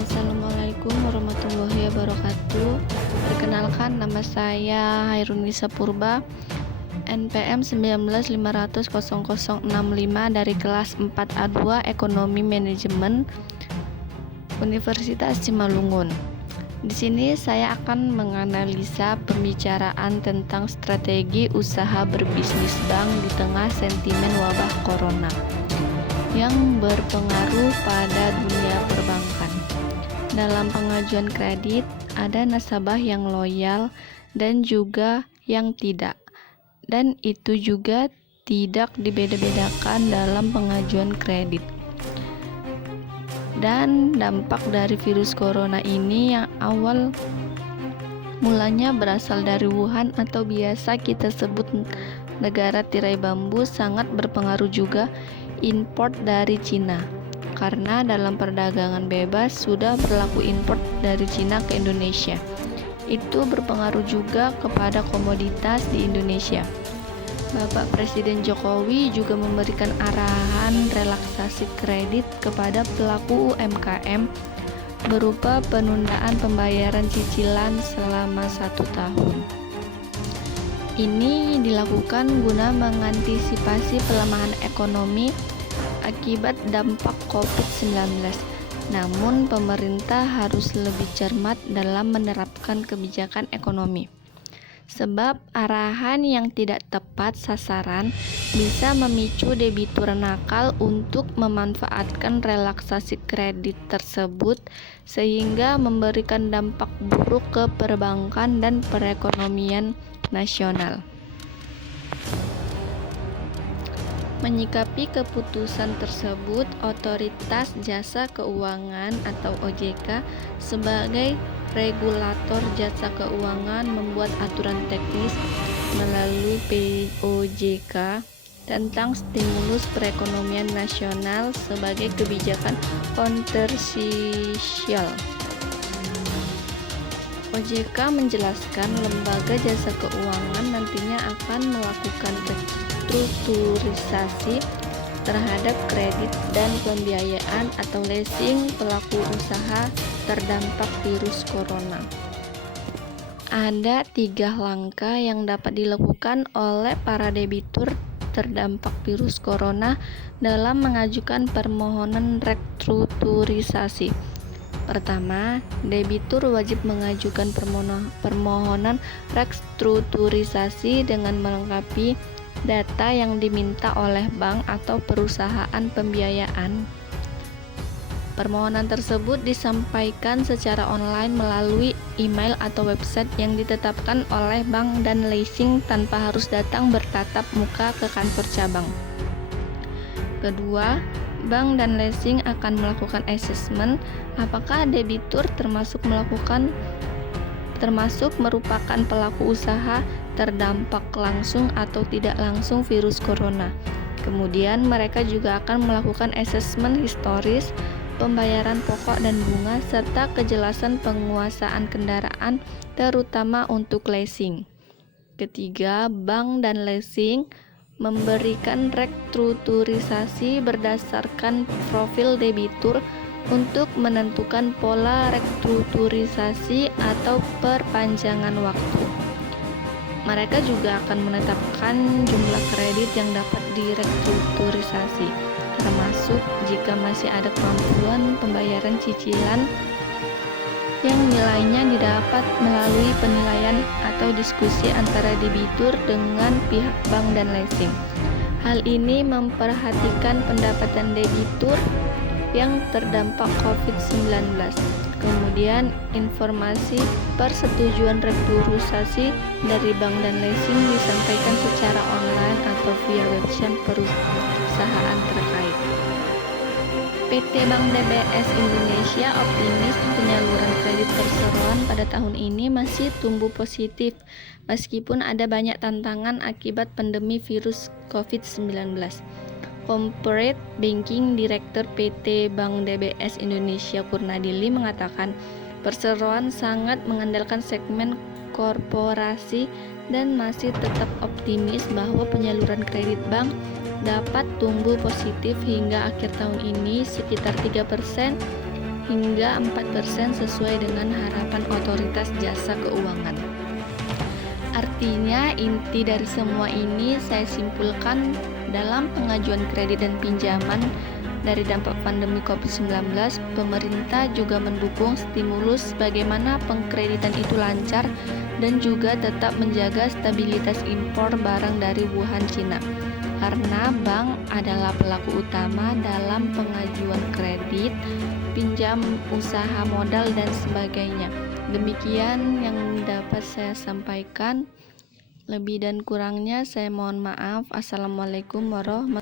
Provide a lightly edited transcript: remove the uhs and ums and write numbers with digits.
Assalamualaikum warahmatullahi wabarakatuh. Perkenalkan, nama saya Hairunisa Purba, NPM 195000065 dari kelas 4A2 Ekonomi Manajemen Universitas Simalungun. Di sini saya akan menganalisa pembicaraan tentang strategi usaha berbisnis bank di tengah sentimen wabah corona yang berpengaruh pada dunia perbankan. Dalam pengajuan kredit, ada nasabah yang loyal dan juga yang tidak. Dan itu juga tidak dibeda-bedakan dalam pengajuan kredit. Dan dampak dari virus corona ini yang awal mulanya berasal dari Wuhan atau biasa kita sebut negara tirai bambu sangat berpengaruh juga import dari Cina. Karena dalam perdagangan bebas sudah berlaku impor dari Cina ke Indonesia. Itu berpengaruh juga kepada komoditas di Indonesia. Bapak Presiden Jokowi juga memberikan arahan relaksasi kredit kepada pelaku UMKM berupa penundaan pembayaran cicilan selama 1 tahun. Ini dilakukan guna mengantisipasi pelemahan ekonomi akibat dampak COVID-19. Namun, pemerintah harus lebih cermat dalam menerapkan kebijakan ekonomi. Sebab arahan yang tidak tepat sasaran bisa memicu debitur nakal untuk memanfaatkan relaksasi kredit tersebut sehingga memberikan dampak buruk ke perbankan dan perekonomian nasional. Menyikapi keputusan tersebut, Otoritas Jasa Keuangan atau OJK sebagai regulator jasa keuangan membuat aturan teknis melalui POJK tentang stimulus perekonomian nasional sebagai kebijakan kontroversial. OJK menjelaskan lembaga jasa keuangan nantinya akan melakukan restrukturisasi terhadap kredit dan pembiayaan atau leasing pelaku usaha terdampak virus corona. Ada 3 langkah yang dapat dilakukan oleh para debitur terdampak virus corona dalam mengajukan permohonan restrukturisasi. Pertama, debitur wajib mengajukan permohonan restrukturisasi dengan melengkapi data yang diminta oleh bank atau perusahaan pembiayaan. Permohonan tersebut disampaikan secara online melalui email atau website yang ditetapkan oleh bank dan leasing tanpa harus datang bertatap muka ke kantor cabang. Kedua, bank dan leasing akan melakukan asesmen apakah debitur termasuk merupakan pelaku usaha terdampak langsung atau tidak langsung virus corona. Kemudian mereka juga akan melakukan asesmen historis, pembayaran pokok dan bunga, serta kejelasan penguasaan kendaraan terutama untuk leasing. Ketiga, bank dan leasing memberikan restrukturisasi berdasarkan profil debitur untuk menentukan pola restrukturisasi atau perpanjangan waktu. Mereka juga akan menetapkan jumlah kredit yang dapat direstrukturisasi, termasuk jika masih ada kemampuan pembayaran cicilan yang nilainya didapat melalui penilaian atau diskusi antara debitur dengan pihak bank dan leasing. Hal ini memperhatikan pendapatan debitur yang terdampak COVID-19. Kemudian, informasi persetujuan restrukturisasi dari bank dan leasing disampaikan secara online atau via website perusahaan terkait. PT Bank DBS Indonesia optimis penyaluran kredit perseroan pada tahun ini masih tumbuh positif meskipun ada banyak tantangan akibat pandemi virus COVID-19. Corporate Banking Director PT Bank DBS Indonesia Kurnadili mengatakan perseroan sangat mengandalkan segmen korporasi dan masih tetap optimis bahwa penyaluran kredit bank dapat tumbuh positif hingga akhir tahun ini sekitar 3% hingga 4% sesuai dengan harapan otoritas jasa keuangan. Artinya, inti dari semua ini saya simpulkan dalam pengajuan kredit dan pinjaman dari dampak pandemi COVID-19, pemerintah juga mendukung stimulus bagaimana pengkreditan itu lancar dan juga tetap menjaga stabilitas impor barang dari Wuhan, Cina. Karena bank adalah pelaku utama dalam pengajuan kredit, pinjam usaha modal, dan sebagainya. Demikian yang dapat saya sampaikan. Lebih dan kurangnya saya mohon maaf. Assalamualaikum warahmatullahi wabarakatuh.